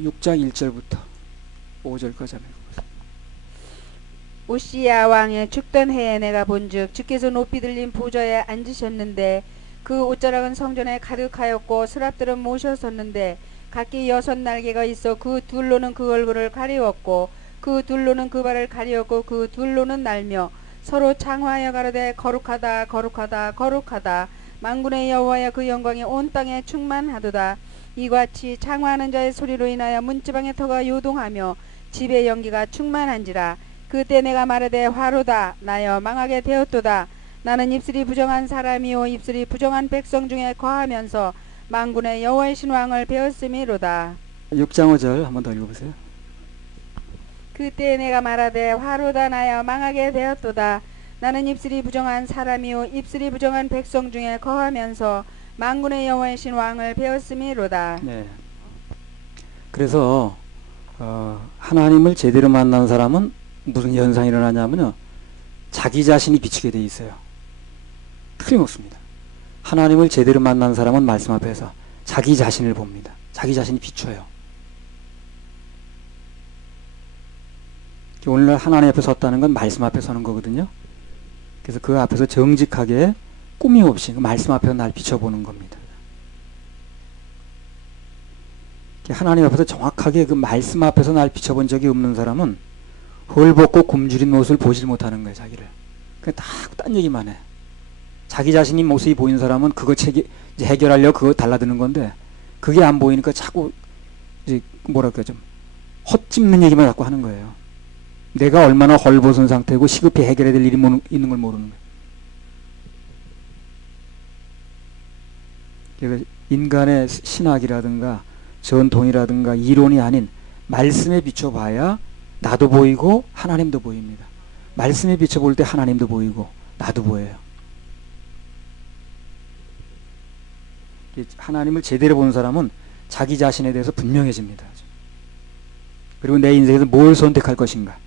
6장 1절부터 5절까지 한번 읽어보세요. 우시야 왕의 죽던 해에 내가 본즉 주께서 높이 들린 보좌에 앉으셨는데 그 옷자락은 성전에 가득하였고 서랍들은 모셔섰는데 각기 6날개가 있어 그 둘로는 그 얼굴을 가리웠고 그 둘로는 그 발을 가리웠고 그 둘로는 날며 서로 장화하여 가로되 거룩하다 거룩하다 거룩하다 만군의 여호와여 그 영광이 온 땅에 충만하도다. 이같이 장화하는 자의 소리로 인하여 문지방의 터가 요동하며 집의 연기가 충만한지라. 그때 내가 말하되 화로다 나여 망하게 되었도다. 나는 입술이 부정한 사람이요 입술이 부정한 백성 중에 거하면서 만군의 여호와이신 왕을 배웠음이로다. 6장 5절 한번 더 읽어보세요. 그때 내가 말하되 화로다 나여 망하게 되었도다. 나는 입술이 부정한 사람이요 입술이 부정한 백성 중에 거하면서 만군의 여호와이신 왕을 배웠음이로다. 네. 그래서 하나님을 제대로 만난 사람은 무슨 현상이 일어나냐면요, 자기 자신이 비치게 돼 있어요. 틀림없습니다. 하나님을 제대로 만난 사람은 말씀 앞에서 자기 자신을 봅니다. 자기 자신이 비춰요. 오늘날 하나님 앞에 섰다는 건 말씀 앞에 서는 거거든요. 그래서 그 앞에서 정직하게 꾸밈 없이 그 말씀 앞에서 날 비춰보는 겁니다. 하나님 앞에서 정확하게 그 말씀 앞에서 날 비춰본 적이 없는 사람은 헐벗고 굶주린 모습을 보질 못하는 거예요, 자기를. 그냥 딴 얘기만 해. 자기 자신이 모습이 보이는 사람은 그거 이제 해결하려고 그거 달라드는 건데, 그게 안 보이니까 자꾸 이제 뭐랄까 좀 헛짚는 얘기만 자꾸 하는 거예요. 내가 얼마나 헐벗은 상태고 시급히 해결해야 될 일이 있는 걸 모르는 거예요. 그래서 인간의 신학이라든가 전통이라든가 이론이 아닌 말씀에 비춰봐야 나도 보이고 하나님도 보입니다. 말씀에 비춰볼 때 하나님도 보이고 나도 보여요. 하나님을 제대로 보는 사람은 자기 자신에 대해서 분명해집니다. 그리고 내 인생에서 뭘 선택할 것인가,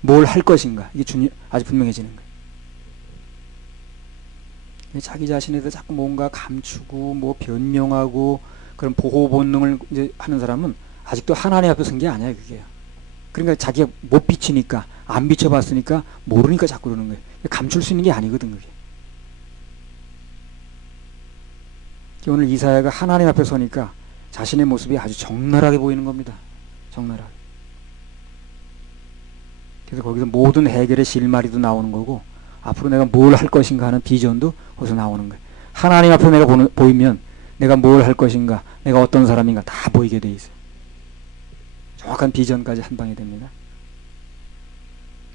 뭘 할 것인가, 이게 아주 분명해지는 거예요. 자기 자신에 대해서 자꾸 뭔가 감추고 뭐 변명하고 그런 보호 본능을 이제 하는 사람은 아직도 하나님 앞에 선 게 아니야, 그게. 그러니까 자기가 못 비치니까, 안 비춰봤으니까 모르니까 자꾸 그러는 거예요. 감출 수 있는 게 아니거든, 그게. 오늘 이사야가 하나님 앞에 서니까 자신의 모습이 아주 적나라하게 보이는 겁니다. 적나라하게. 그래서 거기서 모든 해결의 실마리도 나오는 거고, 앞으로 내가 뭘 할 것인가 하는 비전도 거기서 나오는 거예요. 하나님 앞에 내가 보이면 내가 뭘 할 것인가, 내가 어떤 사람인가 다 보이게 돼 있어요. 정확한 비전까지 한 방에 됩니다.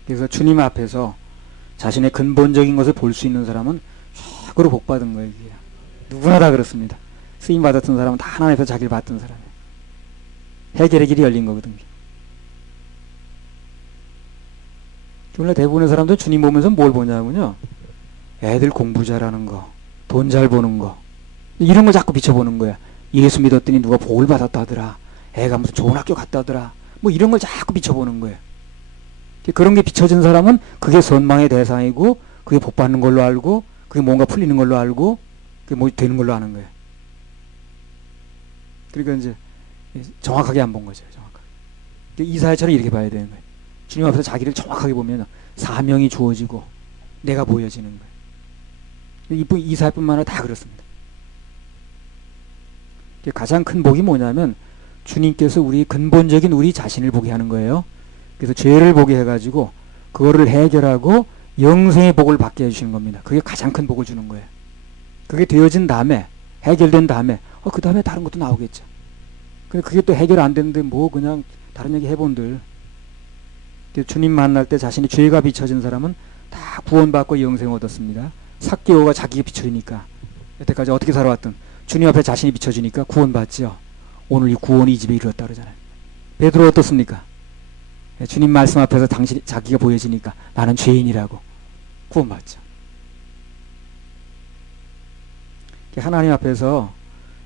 그래서 주님 앞에서 자신의 근본적인 것을 볼 수 있는 사람은 최고로 복받은 거예요. 이게. 누구나 다 그렇습니다. 쓰임 받았던 사람은 다 하나님 앞에서 자기를 봤던 사람이에요. 해결의 길이 열린 거거든요. 오늘 대부분의 사람들은 주님 보면서 뭘 보냐면요, 애들 공부 잘하는 거, 돈 잘 버는 거, 이런 걸 자꾸 비춰보는 거야. 예수 믿었더니 누가 복을 받았다 하더라, 애가 무슨 좋은 학교 갔다 하더라, 뭐 이런 걸 자꾸 비춰보는 거예요. 그런 게 비춰진 사람은 그게 선망의 대상이고, 그게 복 받는 걸로 알고, 그게 뭔가 풀리는 걸로 알고, 그게 뭐 되는 걸로 아는 거예요. 그러니까 이제 정확하게 안 본 거죠. 정확하게. 이사야처럼 이렇게 봐야 되는 거예요. 주님 앞에서 자기를 정확하게 보면 사명이 주어지고 내가 보여지는 거예요. 이사야뿐만 아니라 다 그렇습니다. 가장 큰 복이 뭐냐면 주님께서 근본적인 우리 자신을 보게 하는 거예요. 그래서 죄를 보게 해가지고 그거를 해결하고 영생의 복을 받게 해주시는 겁니다. 그게 가장 큰 복을 주는 거예요. 그게 되어진 다음에, 해결된 다음에 그 다음에 다른 것도 나오겠죠. 근데 그게 또 해결 안 되는데 뭐 그냥 다른 얘기 해본들. 주님 만날 때 자신이 죄가 비춰진 사람은 다 구원받고 영생 얻었습니다. 삭개오가 자기가 비춰지니까, 여태까지 어떻게 살아왔든 주님 앞에 자신이 비춰지니까 구원받죠. 오늘 이 구원이 이 집에 이르렀다 그러잖아요. 베드로 어떻습니까? 주님 말씀 앞에서 자기가 보여지니까 나는 죄인이라고 구원받죠. 하나님 앞에서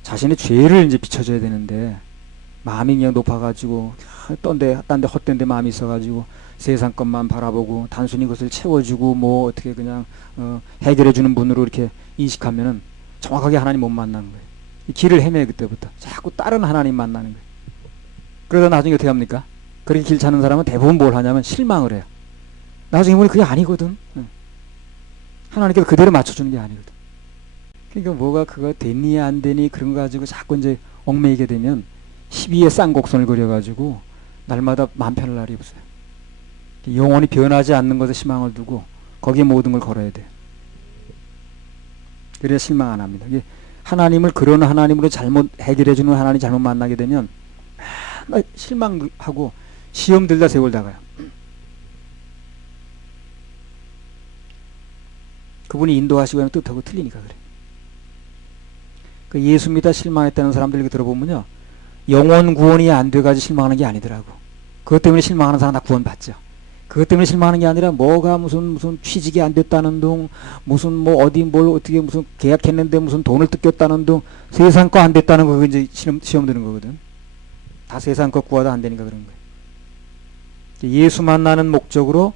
자신의 죄를 이제 비춰줘야 되는데, 마음이 그냥 높아가지고 딴 데 헛된 데 마음이 있어가지고 세상 것만 바라보고 단순히 그것을 채워주고 뭐 어떻게 그냥 해결해주는 분으로 이렇게 인식하면은 정확하게 하나님 못 만나는 거예요. 이 길을 헤매요. 그때부터 자꾸 다른 하나님 만나는 거예요. 그러다 나중에 어떻게 합니까? 그렇게 길 찾는 사람은 대부분 뭘 하냐면 실망을 해요. 나중에 보니 그게 아니거든. 하나님께서 그대로 맞춰주는 게 아니거든. 그러니까 뭐가 그거 됐니 안 되니 그런 거 가지고 자꾸 이제 얽매이게 되면 시비에 쌍곡선을 그려가지고 날마다 마음 편할 날이 없어요. 영원히 변하지 않는 것에 희망을 두고 거기에 모든 걸 걸어야 돼요. 그래야 실망 안 합니다. 이게 하나님을 그런 하나님으로 잘못 해결해주는 하나님 잘못 만나게 되면 맨날 실망하고 시험 들다 세월 다 가요. 그분이 인도하시고 하는 뜻하고 틀리니까 그래. 그 예수 믿다 실망했다는 사람들 얘기 들어보면요, 영원 구원이 안 돼가지고 실망하는 게 아니더라고. 그것 때문에 실망하는 사람 다 구원 받죠. 그것 때문에 실망하는 게 아니라 뭐가 무슨 취직이 안 됐다는 둥, 무슨 뭐 어디 뭘 어떻게 무슨 계약했는데 무슨 돈을 뜯겼다는 둥, 세상 거 안 됐다는 거 이제 시험 드는 거거든. 다 세상 거 구하다 안 되니까 그런 거예요. 예수 만나는 목적으로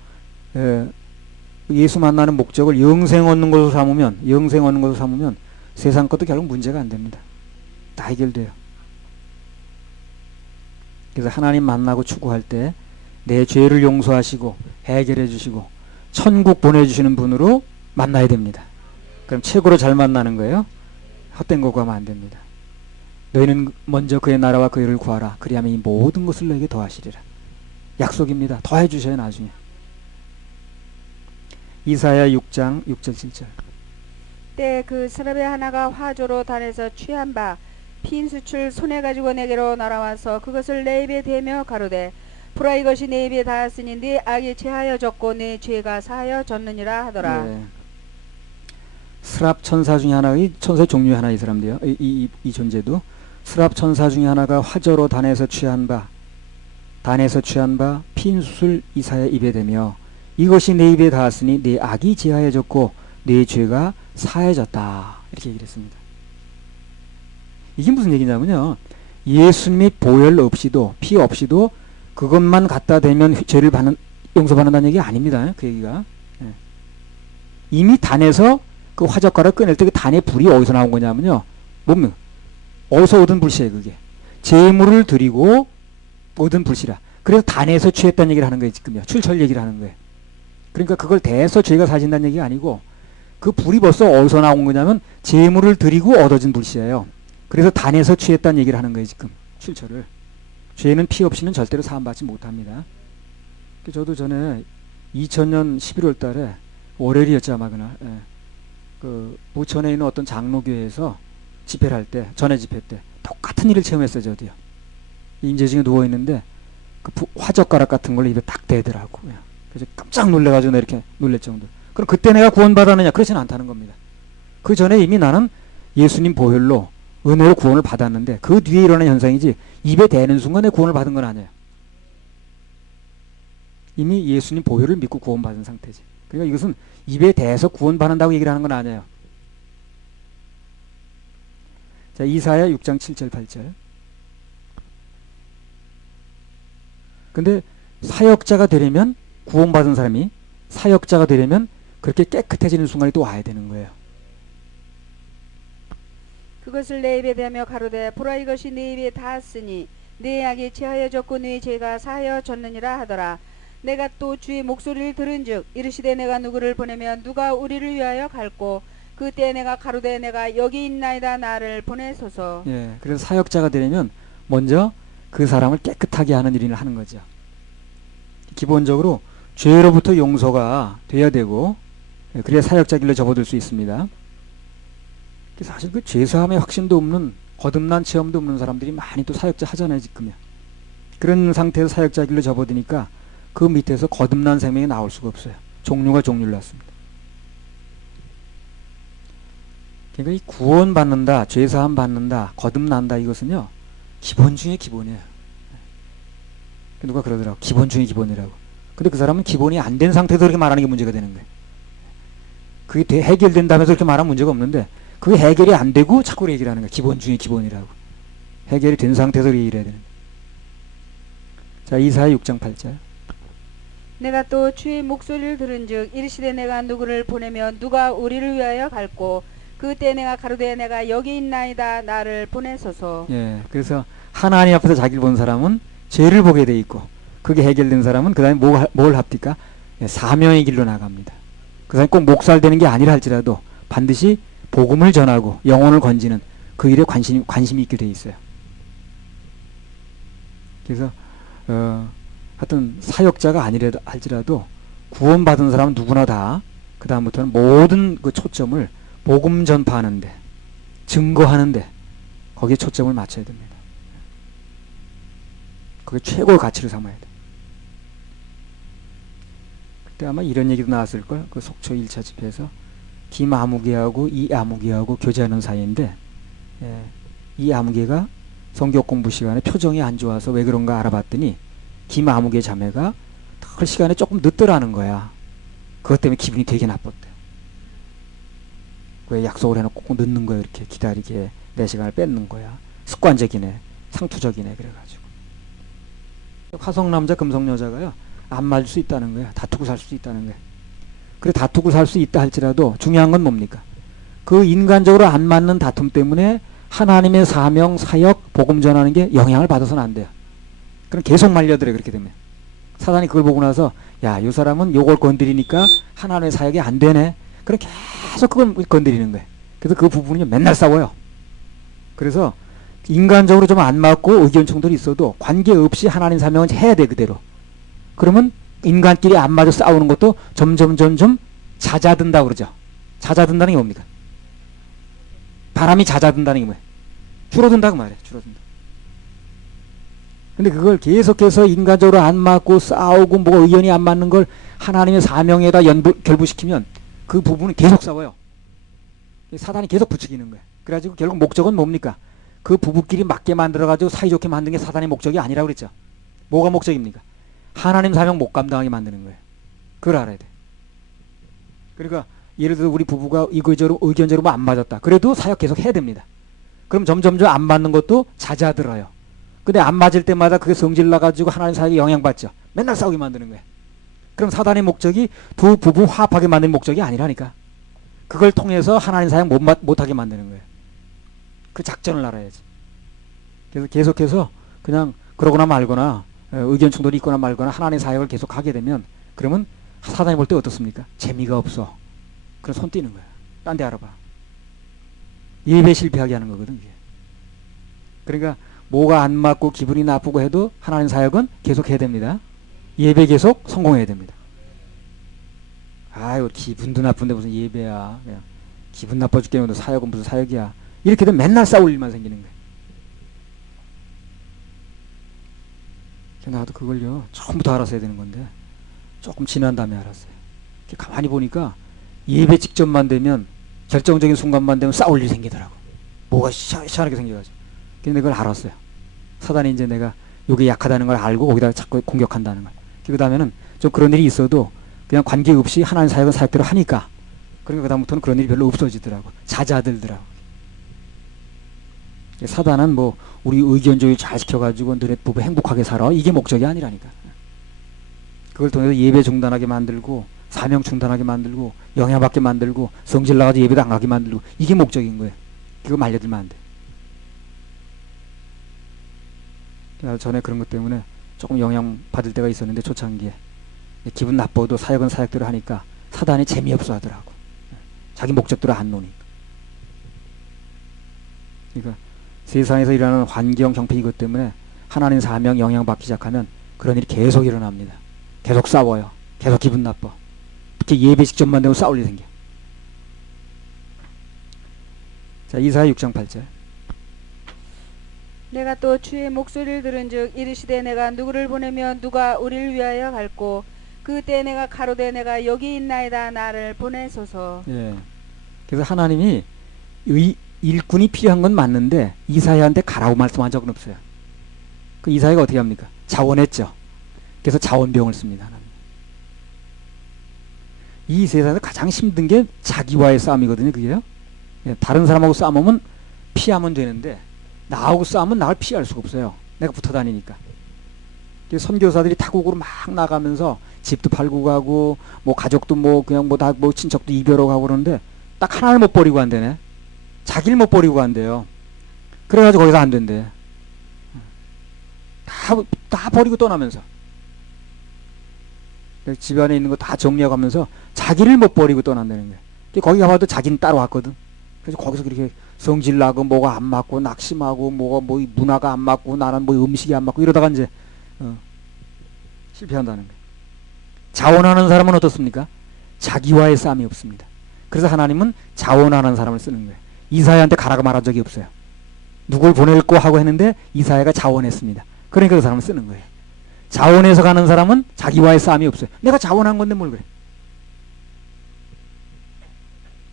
예수 만나는 목적을 영생 얻는 것으로 삼으면 세상 것도 결국 문제가 안 됩니다. 다 해결돼요. 그래서 하나님 만나고 추구할 때 내 죄를 용서하시고 해결해 주시고 천국 보내주시는 분으로 만나야 됩니다. 그럼 최고로 잘 만나는 거예요. 헛된 거 구하면 안 됩니다. 너희는 먼저 그의 나라와 그 의를 구하라. 그리하면 이 모든 것을 너에게 더하시리라. 약속입니다. 더해 주셔요 나중에. 이사야 6장 6절 7절. 때 그 사람의 하나가 화조로 단에서 취한 바 핀 수출 손에 가지고 내게로 날아와서 그것을 내 입에 대며 가로되 보라 이것이 내 입에 닿았으니 네 악이 제하여졌고 네 죄가 사하여졌느니라 하더라. 네. 스랍 천사 중에 하나의 천사의 종류 하나 이 사람들이요. 이 존재도 스랍 천사 중에 하나가 화조로 단에서 취한 바 핀 숯을 이사야 입에 대며 이것이 내 입에 닿았으니 네 악이 제하여졌고 네 죄가 사해졌다. 이렇게 얘기를 했습니다. 이게 무슨 얘기냐면요, 예수님의 보혈 없이도 피 없이도 그것만 갖다 대면 죄를 용서받는다는 얘기 아닙니다. 그 얘기가. 이미 단에서 그 화젓가락 꺼낼 때 그 단의 불이 어디서 나온 거냐면요, 뭡니까? 어디서 얻은 불씨예요. 그게 제물을 드리고 얻은 불씨라. 그래서 단에서 취했다는 얘기를 하는 거예요. 지금요. 출처를 얘기를 하는 거예요. 그러니까 그걸 대해서 죄가 사진다는 얘기가 아니고 그 불이 벌써 어디서 나온 거냐면 제물을 드리고 얻어진 불씨예요. 그래서 단에서 취했다는 얘기를 하는 거예요. 지금 출처를. 죄는 피 없이는 절대로 사함받지 못합니다. 저도 전에 2000년 11월 달에 월요일이었죠 아마 그날. 그 부천에 있는 어떤 장로교회에서 집회를 할 때, 전회 집회 때 똑같은 일을 체험했어요. 저도요. 임재중에 누워있는데 그 화젓가락 같은 걸 입에 딱 대더라고. 그래서 깜짝 놀래가지고 내가 이렇게 놀랄 정도. 그럼 그때 내가 구원받았느냐? 그렇지는 않다는 겁니다. 그 전에 이미 나는 예수님 보혈로 은혜로 구원을 받았는데 그 뒤에 일어나는 현상이지 입에 대는 순간에 구원을 받은 건 아니에요. 이미 예수님 보혈을 믿고 구원받은 상태지. 그러니까 이것은 입에 대해서 구원받는다고 얘기를 하는 건 아니에요. 자, 이사야 6장 7절 8절. 근데 사역자가 되려면, 구원받은 사람이 사역자가 되려면 그렇게 깨끗해지는 순간이 또 와야 되는 거예요. 그것을 내 입에 대며 가로되 보라 이것이 내 입에 닿았으니 내 악이 제하여졌고 네 죄가 사하여졌느니라 하더라. 내가 또 주의 목소리를 들은즉 이르시되 내가 누구를 보내면 누가 우리를 위하여 갈고 그때 내가 가로되 내가 여기 있나이다 나를 보내소서. 예, 그래서 사역자가 되려면 먼저 그 사람을 깨끗하게 하는 일을 하는 거죠. 기본적으로 죄로부터 용서가 돼야 되고, 그래야 사역자 길로 접어들 수 있습니다. 사실 그 죄사함의 확신도 없는, 거듭난 체험도 없는 사람들이 많이 또 사역자 하잖아요 지금요. 그런 상태에서 사역자 길로 접어드니까 그 밑에서 거듭난 생명이 나올 수가 없어요. 종류가 종류를 낳습니다. 그러니까 이 구원받는다, 죄사함 받는다, 거듭난다, 이것은요 기본 중에 기본이에요. 누가 그러더라고, 기본 중에 기본이라고. 근데 그 사람은 기본이 안 된 상태에서 그렇게 말하는 게 문제가 되는 거예요. 그게 해결된다면서 그렇게 말하면 문제가 없는데 그게 해결이 안 되고 자꾸 얘기를 하는 거예요. 기본 중에 기본이라고. 해결이 된 상태에서 얘기를 해야 되는 거예요. 자, 이사야 6장 8절. 내가 또 주의 목소리를 들은즉 이르시되 내가 누구를 보내면 누가 우리를 위하여 갈고 그때 내가 가로되 내가 여기 있나이다 나를 보내소서. 예, 그래서 하나님 앞에서 자기를 본 사람은 죄를 보게 돼 있고 그게 해결된 사람은 그 다음에 뭘 합니까? 예, 사명의 길로 나갑니다. 그 사람이 꼭 목살되는 게 아니라 할지라도 반드시 복음을 전하고 영혼을 건지는 그 일에 관심이 있게 돼 있어요. 그래서 하여튼 사역자가 아니라 할지라도 구원받은 사람은 누구나 다 그 다음부터는 모든 그 초점을 복음 전파하는데 증거하는데 거기에 초점을 맞춰야 됩니다. 그게 최고의 가치를 삼아야 돼. 그때 아마 이런 얘기도 나왔을걸. 그 속초 1차 집회에서 김아무개하고 이아무개하고 교제하는 사이인데 이아무개가 성경 공부 시간에 표정이 안 좋아서 왜 그런가 알아봤더니 김아무개 자매가 그 시간에 조금 늦더라는 거야. 그것 때문에 기분이 되게 나빴대요. 왜 약속을 해놓고 꼭 늦는 거야. 이렇게 기다리게 내 시간을 뺏는 거야. 습관적이네. 상투적이네. 그래가지고 화성남자 금성여자가요 안 맞을 수 있다는 거야. 다투고 살 수 있다는 거야. 그래 다투고 살 수 있다 할지라도 중요한 건 뭡니까? 그 인간적으로 안 맞는 다툼 때문에 하나님의 사명, 사역, 복음 전하는 게 영향을 받아서는 안 돼요. 그럼 계속 말려들어. 그렇게 되면 사단이 그걸 보고 나서 야, 이 사람은 요걸 건드리니까 하나님의 사역이 안 되네. 그럼 계속 그걸 건드리는 거예요. 그래서 그 부분이 맨날 싸워요. 그래서 인간적으로 좀 안 맞고 의견衝突이 있어도 관계없이 하나님 사명을 해야 돼. 그대로. 그러면 인간끼리 안 맞아 싸우는 것도 점점 잦아든다고 그러죠. 잦아든다는 게 뭡니까? 바람이 잦아든다는 게 뭐예요? 줄어든다고 말해요. 줄어든다. 근데 그걸 계속해서 인간적으로 안 맞고 싸우고 뭐 의견이 안 맞는 걸 하나님의 사명에다 결부시키면 그 부분은 계속 싸워요. 사단이 계속 부추기는 거예요. 그래가지고 결국 목적은 뭡니까? 그 부부끼리 맞게 만들어가지고 사이좋게 만든 게 사단의 목적이 아니라고 그랬죠. 뭐가 목적입니까? 하나님 사명 못 감당하게 만드는 거예요. 그걸 알아야 돼. 그러니까 예를 들어 우리 부부가 이거저거 의견적으로 안 맞았다. 그래도 사역 계속 해야 됩니다. 그럼 점점 안 맞는 것도 잦아들어요. 근데 안 맞을 때마다 그게 성질 나가지고 하나님 사역에 영향받죠. 맨날 싸우게 만드는 거예요. 그럼 사단의 목적이 두 부부 화합하게 만드는 목적이 아니라니까. 그걸 통해서 하나님 사역 못하게 만드는 거예요. 그 작전을 알아야지. 그래서 계속해서 그냥 그러거나 말거나 의견 충돌이 있거나 말거나 하나님 사역을 계속 하게 되면 그러면 사단이 볼 때 어떻습니까? 재미가 없어. 그럼 손 띄는 거야. 딴 데 알아봐. 예배 실패하게 하는 거거든. 이게. 그러니까 뭐가 안 맞고 기분이 나쁘고 해도 하나님 사역은 계속 해야 됩니다. 예배 계속 성공해야 됩니다. 아유 기분도 나쁜데 무슨 예배야. 그냥 기분 나빠 죽겠는데 사역은 무슨 사역이야. 이렇게 되면 맨날 싸울 일만 생기는 거예요. 나도 그걸요 처음부터 알았어야 되는 건데 조금 지난 다음에 알았어요. 가만히 보니까 예배 직전만 되면 결정적인 순간만 되면 싸울 일이 생기더라고. 뭐가 시원하게 생겨가지고. 근데 그걸 알았어요. 사단이 이제 내가 요게 약하다는 걸 알고 거기다 자꾸 공격한다는 걸. 그 다음에는 좀 그런 일이 있어도 그냥 관계없이 하나님 사역은 사역대로 하니까 그러니까 그 다음부터는 그런 일이 별로 없어지더라고. 잦아들더라고. 사단은 뭐 우리 의견 조율 잘 시켜가지고 너네 부부 행복하게 살아 이게 목적이 아니라니까. 그걸 통해서 예배 중단하게 만들고 사명 중단하게 만들고 영향받게 만들고 성질 나가지고 예배도 안 가게 만들고 이게 목적인 거예요. 그거 말려들면 안 돼. 전에 그런 것 때문에 조금 영향받을 때가 있었는데 초창기에 기분 나빠도 사역은 사역대로 하니까 사단이 재미없어 하더라고. 자기 목적대로 안 노니까. 그러니까 세상에서 일어나는 환경 형편 이것 때문에 하나님 사명 영향받기 시작하면 그런 일이 계속 일어납니다. 계속 싸워요. 계속 기분 나빠. 특히 예배 직전만 되면 싸울 일이 생겨. 자, 이사야 6장 8절. 내가 또 주의 목소리를 들은즉 이르시되 내가 누구를 보내며 누가 우리를 위하여 갈고 그때 내가 가로되 내가 여기 있나이다 나를 보내소서. 예. 그래서 하나님이 일꾼이 필요한 건 맞는데 이사야한테 가라고 말씀한 적은 없어요. 그 이사야가 어떻게 합니까? 자원했죠. 그래서 자원병을 씁니다. 하나님. 이 세상에서 가장 힘든 게 자기와의 싸움이거든요. 그게요. 예, 다른 사람하고 싸우면 피하면 되는데 나하고 싸우면 나를 피할 수가 없어요. 내가 붙어 다니니까. 선교사들이 타국으로 막 나가면서 집도 팔고 가고 뭐 가족도 뭐 그냥 뭐 다 뭐 친척도 이별하고 가고 그러는데 딱 하나를 못 버리고 간대네. 자기를 못 버리고 간대요. 그래가지고 거기서 안 된대. 다 버리고 떠나면서 집안에 있는 거 다 정리하고 하면서 자기를 못 버리고 떠난다는 거예요. 거기 가봐도 자기는 따로 왔거든. 그래서 거기서 그렇게 성질나고 뭐가 안 맞고 낙심하고 뭐가 뭐 문화가 안 맞고 나는 뭐 음식이 안 맞고 이러다가 이제 실패한다는 거예요. 자원하는 사람은 어떻습니까? 자기와의 싸움이 없습니다. 그래서 하나님은 자원하는 사람을 쓰는 거예요. 이사야한테 가라고 말한 적이 없어요. 누굴 보낼고 하고 했는데 이사야가 자원했습니다. 그러니까 그 사람을 쓰는 거예요. 자원해서 가는 사람은 자기와의 싸움이 없어요. 내가 자원한 건데 뭘 그래.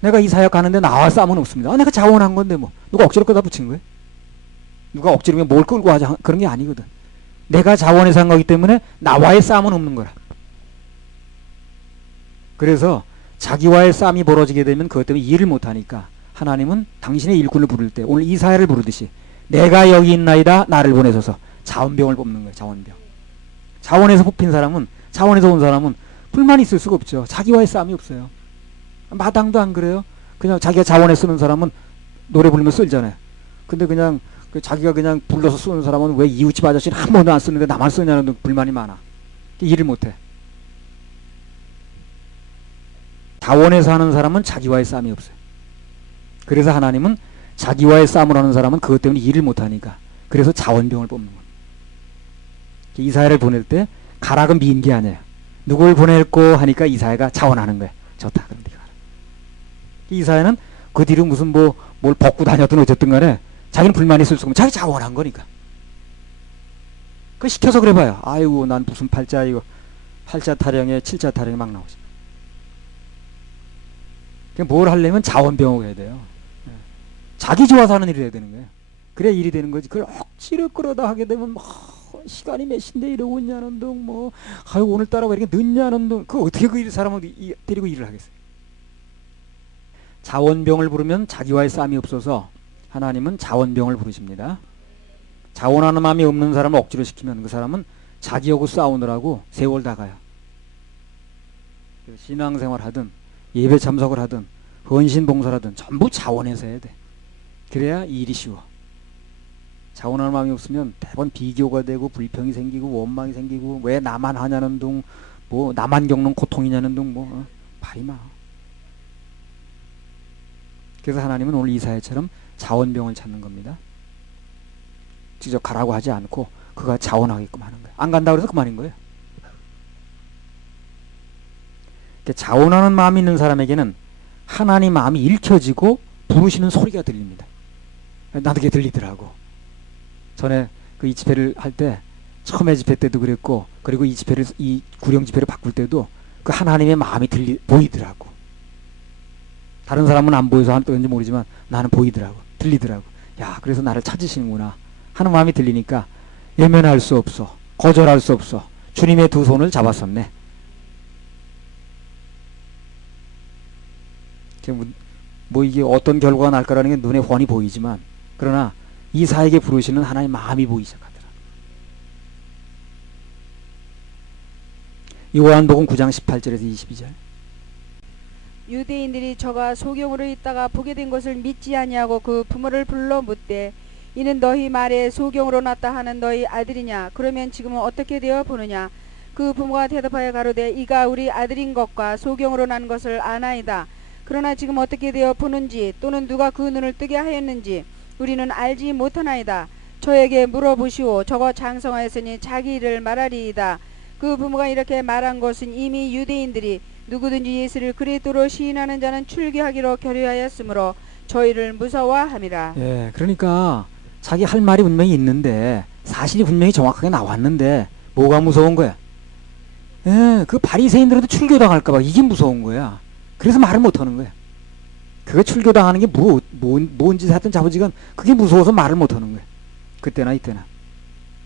내가 이사야 가는데 나와 싸움은 없습니다. 내가 자원한 건데 뭐 누가 억지로 끌다 붙인 거예요? 누가 억지로 뭘 끌고 하자 그런 게 아니거든. 내가 자원해서 한 거기 때문에 나와의 싸움은 없는 거라. 그래서 자기와의 싸움이 벌어지게 되면 그것 때문에 일을 못하니까 하나님은 당신의 일꾼을 부를 때 오늘 이사야를 부르듯이 내가 여기 있나이다 나를 보내소서 자원병을 뽑는 거예요. 자원병. 자원에서 뽑힌 사람은 자원에서 온 사람은 불만이 있을 수가 없죠. 자기와의 싸움이 없어요. 마당도 안 그래요. 그냥 자기가 자원에 쓰는 사람은 노래 부르면 쓸잖아요. 근데 그냥 자기가 그냥 불러서 쓰는 사람은 왜 이웃집 아저씨는 한 번도 안 쓰는데 나만 쓰냐는 불만이 많아. 일을 못해. 자원에서 하는 사람은 자기와의 싸움이 없어요. 그래서 하나님은 자기와의 싸움을 하는 사람은 그것 때문에 일을 못하니까 그래서 자원병을 뽑는 거예요. 이사야를 보낼 때 가락은 미인 게 아니에요. 누굴 보낼고 하니까 이사야가 자원하는 거예요. 좋다. 그럼 네가 가라. 이사야는 그 뒤로 무슨 뭘 벗고 다녔든 어쨌든 간에 자기는 불만이 있을 수 없으면 자기 자원한 거니까. 그 시켜서 그래 봐요. 아이고 난 무슨 팔자 이거 8자 타령에 7자 타령에 막 나오지. 뭘 하려면 자원병을 해야 돼요. 자기 좋아서 하는 일을 해야 되는 거예요. 그래야 일이 되는 거지. 그걸 억지로 끌어다 하게 되면 시간이 몇인데 이러고 있냐는 둥 아유 오늘따라 왜 이렇게 늦냐는 둥 그 어떻게 그 사람을 데리고 일을 하겠어요. 자원병을 부르면 자기와의 싸움이 없어서 하나님은 자원병을 부르십니다. 자원하는 마음이 없는 사람을 억지로 시키면 그 사람은 자기하고 싸우느라고 세월 다 가요. 신앙생활 하든 예배 참석을 하든 헌신 봉사를 하든 전부 자원해서 해야 돼. 그래야 일이 쉬워. 자원하는 마음이 없으면 대번 비교가 되고 불평이 생기고 원망이 생기고 왜 나만 하냐는 둥 뭐 나만 겪는 고통이냐는 둥 발이 막. 그래서 하나님은 오늘 이사야처럼 자원병을 찾는 겁니다. 직접 가라고 하지 않고 그가 자원하게끔 하는 거예요. 안 간다고 해서 그만인 거예요. 자원하는 마음이 있는 사람에게는 하나님 마음이 읽혀지고 부르시는 소리가 들립니다. 나도 그게 들리더라고. 전에 그 이 집회를 할 때 처음에 집회 때도 그랬고 그리고 이 집회를 이 구령 집회를 바꿀 때도 그 하나님의 마음이 보이더라고. 다른 사람은 안 보여서 그런지 모르지만 나는 보이더라고. 들리더라고. 야 그래서 나를 찾으시는구나 하는 마음이 들리니까 외면할 수 없어. 거절할 수 없어. 주님의 두 손을 잡았었네. 뭐 이게 어떤 결과가 날까라는 게 눈에 훤히 보이지만 그러나 이사에게 부르시는 하나님의 마음이 보이기 시작하더라. 요한복음 9장 18절에서 22절. 유대인들이 저가 소경으로 있다가 보게 된 것을 믿지 아니하고 그 부모를 불러 묻되 이는 너희 말에 소경으로 났다 하는 너희 아들이냐? 그러면 지금은 어떻게 되어 보느냐? 그 부모가 대답하여 가로되 이가 우리 아들인 것과 소경으로 난 것을 아나이다. 그러나 지금 어떻게 되어 보는지 또는 누가 그 눈을 뜨게 하였는지 우리는 알지 못하나이다. 저에게 물어보시오. 저거 장성하였으니 자기 일을 말하리이다. 그 부모가 이렇게 말한 것은 이미 유대인들이 누구든지 예수를 그리스도로 시인하는 자는 출교하기로 결의하였으므로 저희를 무서워함이라. 예, 그러니까 자기 할 말이 분명히 있는데 사실이 분명히 정확하게 나왔는데 뭐가 무서운 거야? 예, 그 바리새인들한테 출교당할까봐 이게 무서운 거야. 그래서 말을 못하는 거야. 그거 출교당하는 게 뭔 짓을 하든 자부지간 그게 무서워서 말을 못하는 거야. 그때나 이때나.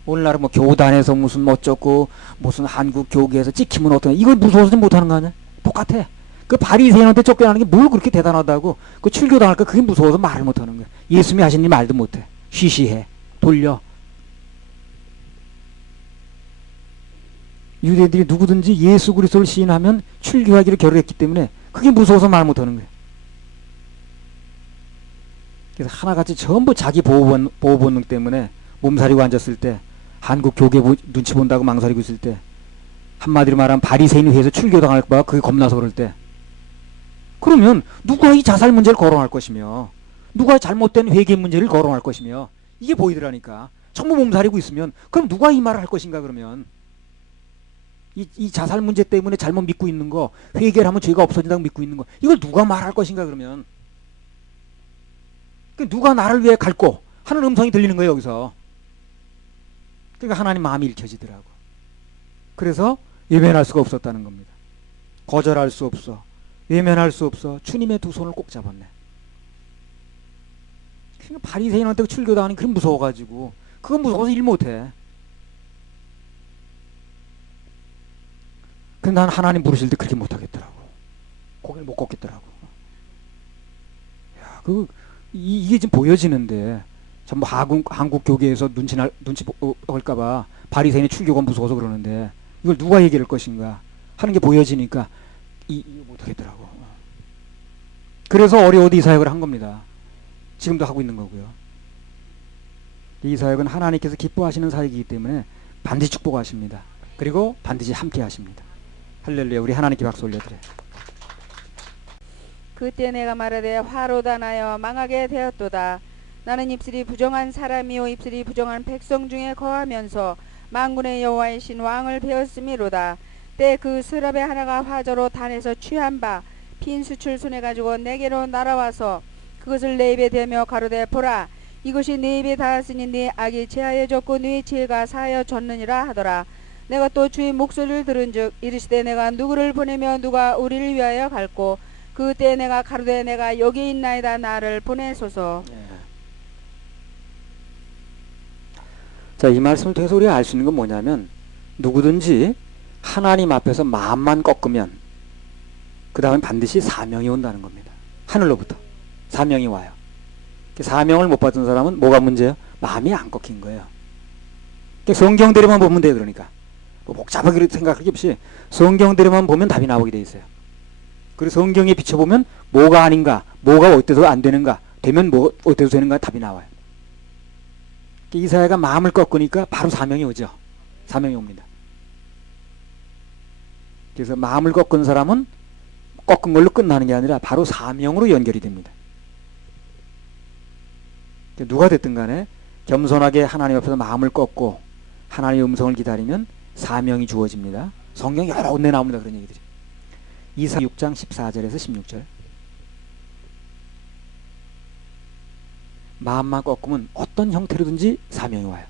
오늘날은 뭐 교단에서 무슨 어쩌고 무슨 한국 교계에서 찍히면 어떠냐 이걸 무서워서 못하는 거 아니야? 똑같아. 그 바리새인한테 쫓겨나는 게 뭘 그렇게 대단하다고 그 출교당할까 그게 무서워서 말을 못하는 거야. 예수님이 하신 일 말도 못해. 쉬쉬해. 돌려. 유대인들이 누구든지 예수 그리스도를 시인하면 출교하기를 결의했기 때문에 그게 무서워서 말 못하는 거예요. 그래서 하나같이 전부 자기 보호 본능 때문에 몸살이고 앉았을 때 한국 교계 눈치 본다고 망설이고 있을 때, 한마디로 말하면 바리새인 회에서 출교당할까 봐 그게 겁나서 그럴 때, 그러면 누가 이 자살 문제를 거론할 것이며 누가 잘못된 회계 문제를 거론할 것이며 이게 보이더라니까. 전부 몸살이고 있으면 그럼 누가 이 말을 할 것인가. 그러면 이 자살 문제 때문에 잘못 믿고 있는 거, 회개를 하면 죄가 없어진다고 믿고 있는 거, 이걸 누가 말할 것인가. 그러면 누가 나를 위해 갈고 하는 음성이 들리는 거예요 여기서. 그러니까 하나님 마음이 읽혀지더라고. 그래서 외면할 수가 없었다는 겁니다. 거절할 수 없어, 외면할 수 없어. 주님의 두 손을 꼭 잡았네. 그러니까 바리새인한테 출교당하니 그게 무서워가지고, 그거 무서워서 일 못해. 근데 난 하나님 부르실 때 그렇게 못하겠더라고. 고개를 못 꺾겠더라고. 야, 이게 지금 보여지는데, 전부 한국 교계에서 눈치 볼까봐 바리새인의 출교가 무서워서 그러는데, 이걸 누가 얘기할 것인가 하는 게 보여지니까 이거 못하겠더라고. 그래서 어려워도 이 사역을 한 겁니다. 지금도 하고 있는 거고요. 이 사역은 하나님께서 기뻐하시는 사역이기 때문에 반드시 축복하십니다. 그리고 반드시 함께 하십니다. 할렐루야. 우리 하나님께 박수 올려드려요. 그때 내가 말하되 화로다 나여 망하게 되었도다. 나는 입술이 부정한 사람이요 입술이 부정한 백성 중에 거하면서 만군의 여호와의 신 왕을 배웠음이로다. 때 그 스랍의 하나가 화저로 단에서 취한 바 핀 수출 손에 가지고 내게로 날아와서 그것을 내 입에 대며 가로되 보라, 이것이 내 입에 닿았으니 네 악이 제하여졌고 네 죄가 사하여졌느니라 하더라. 내가 또 주의 목소리를 들은즉 이르시되 내가 누구를 보내며 누가 우리를 위하여 갈고, 그때 내가 가로되 내가 여기 있나이다, 나를 보내소서. 자, 이 말씀을 통해서 우리가 알 수 있는 건 뭐냐면, 누구든지 하나님 앞에서 마음만 꺾으면 그 다음에 반드시 사명이 온다는 겁니다. 하늘로부터 사명이 와요. 사명을 못 받은 사람은 뭐가 문제예요? 마음이 안 꺾인 거예요. 성경대로만 보면 돼요. 그러니까 뭐 복잡하게 생각할 게 없이 성경대로만 보면 답이 나오게 돼 있어요. 그리고 성경에 비춰보면 뭐가 아닌가, 뭐가 어때서 안 되는가, 되면 뭐 어때서 되는가 답이 나와요. 이사야가 마음을 꺾으니까 바로 사명이 오죠. 사명이 옵니다. 그래서 마음을 꺾은 사람은 꺾은 걸로 끝나는 게 아니라 바로 사명으로 연결이 됩니다. 누가 됐든 간에 겸손하게 하나님 앞에서 마음을 꺾고 하나님의 음성을 기다리면 사명이 주어집니다. 성경 여러 군데 나옵니다. 그런 얘기들이. 이사 6장 14절에서 16절. 마음만 꺾으면 어떤 형태로든지 사명이 와요.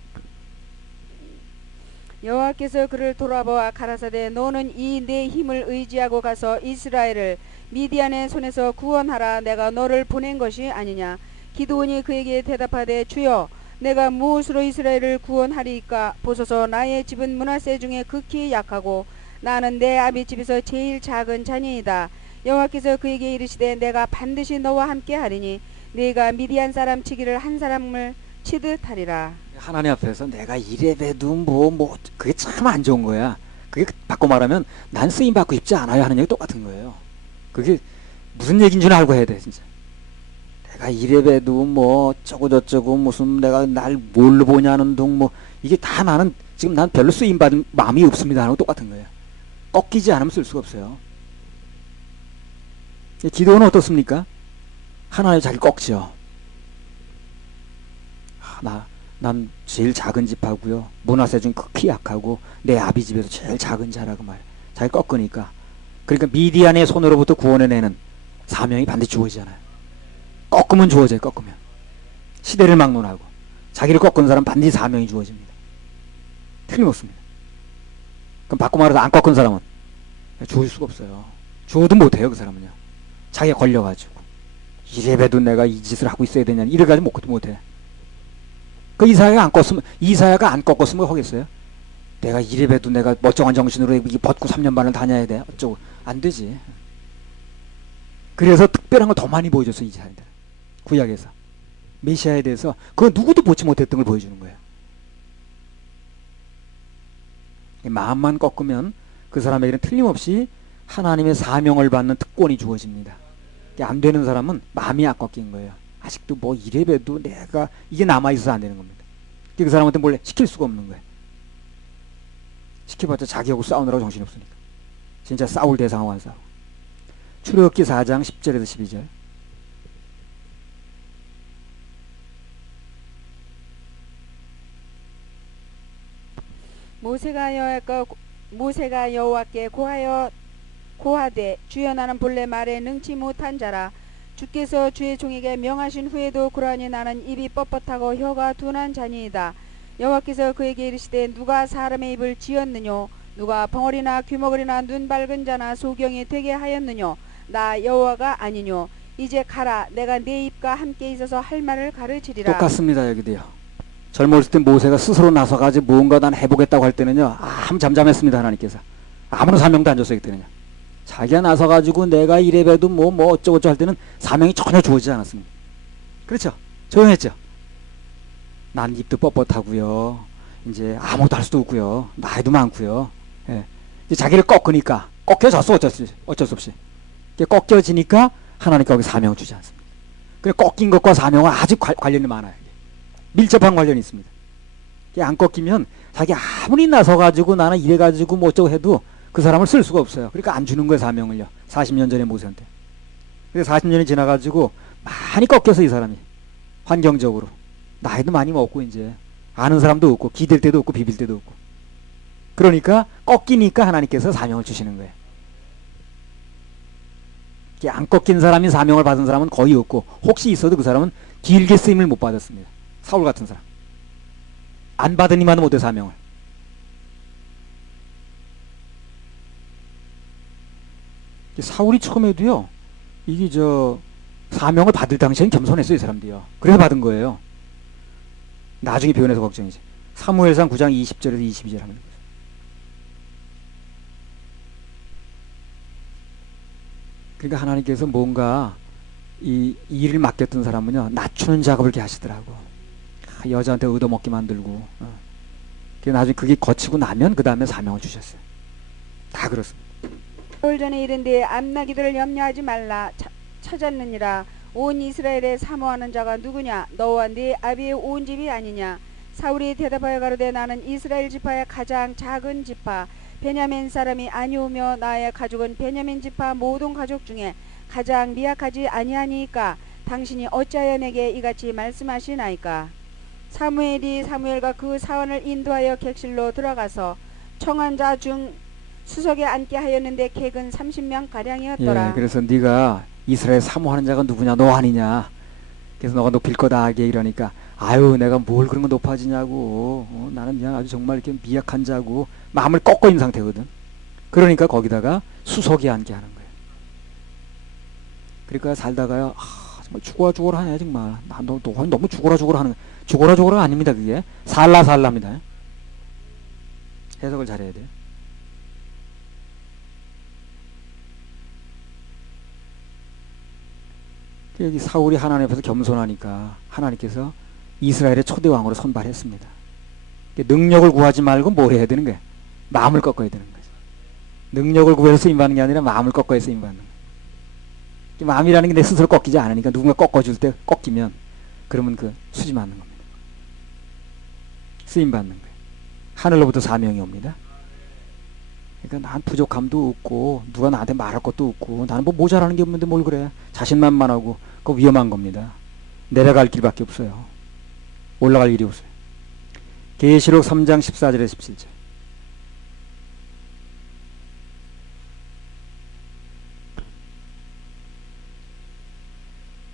여호와께서 그를 돌아보아 가라사대 너는 이 내 힘을 의지하고 가서 이스라엘을 미디안의 손에서 구원하라. 내가 너를 보낸 것이 아니냐. 기드온이 그에게 대답하되 주여 내가 무엇으로 이스라엘을 구원하리이까. 보소서 나의 집은 므낫세 중에 극히 약하고 나는 내 아비 집에서 제일 작은 자니이다. 여호와께서 그에게 이르시되 내가 반드시 너와 함께 하리니 네가 미디안 사람 치기를 한 사람을 치듯 하리라. 하나님 앞에서 내가 이래봬도 뭐 그게 참 안 좋은 거야. 그게 바꿔 말하면 난 쓰임 받고 싶지 않아요 하는 얘기 똑같은 거예요. 그게 무슨 얘기인 줄 알고 해야 돼. 진짜 내가 이래봬도 뭐 저쩌고 무슨 내가 날 뭘로 보냐는 둥 뭐 이게 다 나는 지금 난 별로 쓰임 받은 마음이 없습니다 하는 거 똑같은 거예요. 꺾이지 않으면 쓸 수가 없어요. 기도는 어떻습니까? 하나님 자기 꺾죠. 난 제일 작은 집하고요. 므낫세 중 극히 약하고 내 아비 집에서 제일 작은 자라고 말해. 자기 꺾으니까. 그러니까 미디안의 손으로부터 구원해내는 사명이 반드시 주어지잖아요. 꺾으면 주어져요. 꺾으면. 시대를 막론하고 자기를 꺾은 사람 반드시 사명이 주어집니다. 틀림없습니다. 그럼 바꿔 말해서 안 꺾은 사람은 주어질 수가 없어요. 주어도 못해요. 그 사람은요. 자기가 걸려가지고 이래봬도 내가 이 짓을 하고 있어야 되냐 이래가지고 못해. 그 이사야가 안 꺾었으면 하겠어요? 내가 이래봬도 내가 멀쩡한 정신으로 벗고 3년 반을 다녀야 돼? 어쩌고. 안 되지. 그래서 특별한 걸 더 많이 보여줬어요. 이사야들. 구약에서. 메시아에 대해서 그거 누구도 보지 못했던 걸 보여주는 거예요. 마음만 꺾으면 그 사람에게는 틀림없이 하나님의 사명을 받는 특권이 주어집니다. 안 되는 사람은 마음이 안 꺾인 거예요. 아직도 뭐 이래봬도 내가 이게 남아있어서 안 되는 겁니다. 그 사람한테 몰래 시킬 수가 없는 거예요. 지켜봤자 자기하고 싸우느라고 정신없으니까. 진짜 싸울 대상하고 안 싸워. 출애굽기 4장 10절에서 12절. 모세가 여호와께 고하되 주여 나는 본래 말에 능치 못한 자라. 주께서 주의 종에게 명하신 후에도 그러하니 나는 입이 뻣뻣하고 혀가 둔한 자니이다. 여호와께서 그에게 이르시되 누가 사람의 입을 지었느뇨? 누가 벙어리나 귀머거리나 눈 밝은 자나 소경이 되게 하였느뇨? 나 여호와가 아니뇨? 이제 가라. 내가 네 입과 함께 있어서 할 말을 가르치리라. 똑같습니다. 여기도요. 젊었을 때 모세가 스스로 나서가지고 무언가 난 해보겠다고 할 때는요, 잠잠했습니다. 하나님께서 아무런 사명도 안 줬어요. 그때는요. 자기가 나서가지고 내가 이래봬도 뭐 어쩌고저쩌고 할 때는 사명이 전혀 주어지지 않았습니다. 그렇죠? 조용했죠? 난 입도 뻣뻣하고요. 이제 아무것도 할 수도 없고요. 나이도 많고요. 예. 이제 자기를 꺾으니까 꺾여졌어. 어쩔 수 없이. 꺾여지니까 하나님께 거기 사명을 주지 않습니다. 그래 꺾인 것과 사명은 아주 관련이 많아요. 밀접한 관련이 있습니다. 안 꺾이면 자기 아무리 나서가지고 나는 이래가지고 뭐 어쩌고 해도 그 사람을 쓸 수가 없어요. 그러니까 안 주는 거예요. 사명을요. 40년 전에 모세한테. 그래서 40년이 지나가지고 많이 꺾여서 이 사람이 환경적으로 나이도 많이 먹고 이제 아는 사람도 없고 기댈 때도 없고 비빌 때도 없고 그러니까 꺾이니까 하나님께서 사명을 주시는 거예요. 안 꺾인 사람이 사명을 받은 사람은 거의 없고 혹시 있어도 그 사람은 길게 쓰임을 못 받았습니다. 사울 같은 사람 안 받으니만 못해 사명을. 사울이 처음에도요 이게 사명을 받을 당시엔 겸손했어요. 이 사람들이요. 그래서 받은 거예요. 나중에 변해서 걱정이지. 사무엘상 9장 20절에서 22절 하면 그러니까 하나님께서 뭔가 이 일을 맡겼던 사람은요 낮추는 작업을 이렇게 하시더라고. 여자한테 얻어먹게 만들고 나중에 그게 거치고 나면 그 다음에 사명을 주셨어요. 다 그렇습니다. 겨울 전에 이른데 암나기들을 염려하지 말라. 찾았느니라. 온 이스라엘에 사모하는 자가 누구냐? 너와 네 아비의 온 집이 아니냐? 사울이 대답하여 가로되 나는 이스라엘 지파의 가장 작은 지파 베냐민 사람이 아니오며 나의 가족은 베냐민 지파 모든 가족 중에 가장 미약하지 아니하니까 당신이 어찌하여 내게 이같이 말씀하시나이까? 사무엘이 사무엘과 그 사원을 인도하여 객실로 들어가서 청한 자 중 수석에 앉게 하였는데 객은 30명 가량이었더라. 예, 그래서 네가 이스라엘 사모하는 자가 누구냐? 너 아니냐? 그래서 너가 높일 거다 하게 이러니까 아유 내가 뭘 그런 거 높아지냐고. 나는 그냥 아주 정말 이렇게 미약한 자고 마음을 꺾어 있는 상태거든. 그러니까 거기다가 수석에 앉게 하는 거예요. 그러니까 살다가요 정말 죽어라 하네 정말. 너무 죽어라 하는 죽어라 아닙니다. 그게 살라입니다. 해석을 잘해야 돼요. 여기 사울이 하나님 앞에서 겸손하니까 하나님께서 이스라엘의 초대왕으로 선발했습니다. 능력을 구하지 말고 뭘 해야 되는 거예요? 마음을 꺾어야 되는 거죠. 능력을 구해서 쓰임받는 게 아니라 마음을 꺾어야 쓰임받는 거예요. 마음이라는 게 내 스스로 꺾이지 않으니까 누군가 꺾어줄 때 꺾이면 그러면 그 수지 맞는 겁니다. 쓰임받는 거예요. 하늘로부터 사명이 옵니다. 그러니까 난 부족함도 없고 누가 나한테 말할 것도 없고 나는 뭐 모자라는 게 없는데 뭘 그래. 자신만만하고 그거 위험한 겁니다. 내려갈 길밖에 없어요. 올라갈 일이 없어요. 계시록 3장 14절에 17절.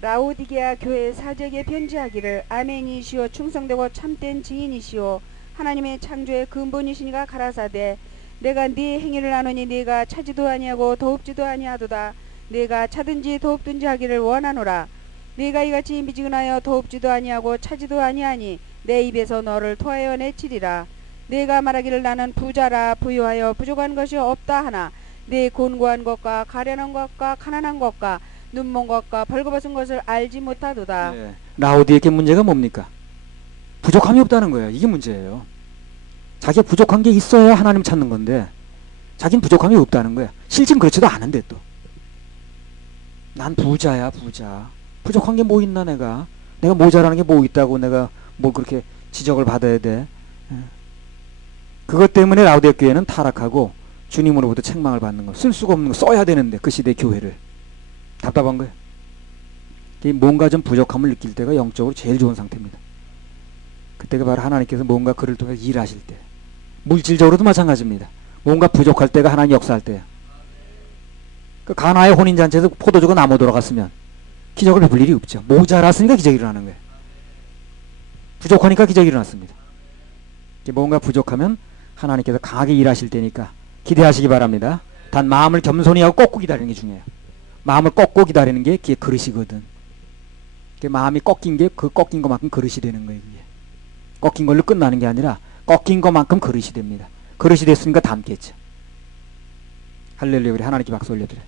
라오디게아 교회 사제에게 편지하기를 아멘이시오 충성되고 참된 증인이시오 하나님의 창조의 근본이시니가 가라사대 내가 네 행위를 아노니 네가 차지도 아니하고 더웁지도 아니하도다. 네가 차든지 더웁든지 하기를 원하노라. 네가 이같이 미지근하여 더웁지도 아니하고 차지도 아니하니 내 입에서 너를 토하여 내치리라. 네가 말하기를 나는 부자라 부유하여 부족한 것이 없다 하나 네 곤고한 것과 가련한 것과 가난한 것과 눈먼 것과 벌거벗은 것을 알지 못하도다. 네. 라오디게아 문제가 뭡니까? 부족함이 없다는 거예요. 이게 문제예요. 자기가 부족한 게 있어야 하나님 찾는 건데 자기는 부족함이 없다는 거야. 실제는 그렇지도 않은데 또 난 부자야 부자. 부족한 게 뭐 있나 내가 모자라는 게 뭐 있다고 내가 뭐 그렇게 지적을 받아야 돼. 그것 때문에 라우디아 교회는 타락하고 주님으로부터 책망을 받는 거. 쓸 수가 없는 거 써야 되는데 그 시대 교회를. 답답한 거예요. 뭔가 좀 부족함을 느낄 때가 영적으로 제일 좋은 상태입니다. 그때가 바로 하나님께서 뭔가 그를 통해 일하실 때. 물질적으로도 마찬가지입니다. 뭔가 부족할 때가 하나님 역사할 때예요. 그 가나의 혼인잔치에서 포도주가 나무 돌아갔으면 기적을 베풀 일이 없죠. 모자랐으니까 기적이 일어나는 거예요. 부족하니까 기적이 일어났습니다. 뭔가 부족하면 하나님께서 강하게 일하실 때니까 기대하시기 바랍니다. 단 마음을 겸손히 하고 꺾고 기다리는 게 중요해요. 마음을 꺾고 기다리는 게 그게 그릇이거든. 마음이 꺾인 게 그 꺾인 것만큼 그릇이 되는 거예요. 그게. 꺾인 걸로 끝나는 게 아니라 꺾인 것만큼 그릇이 됩니다. 그릇이 됐으니까 담겠죠. 할렐루야. 우리 하나님께 박수 올려드려요.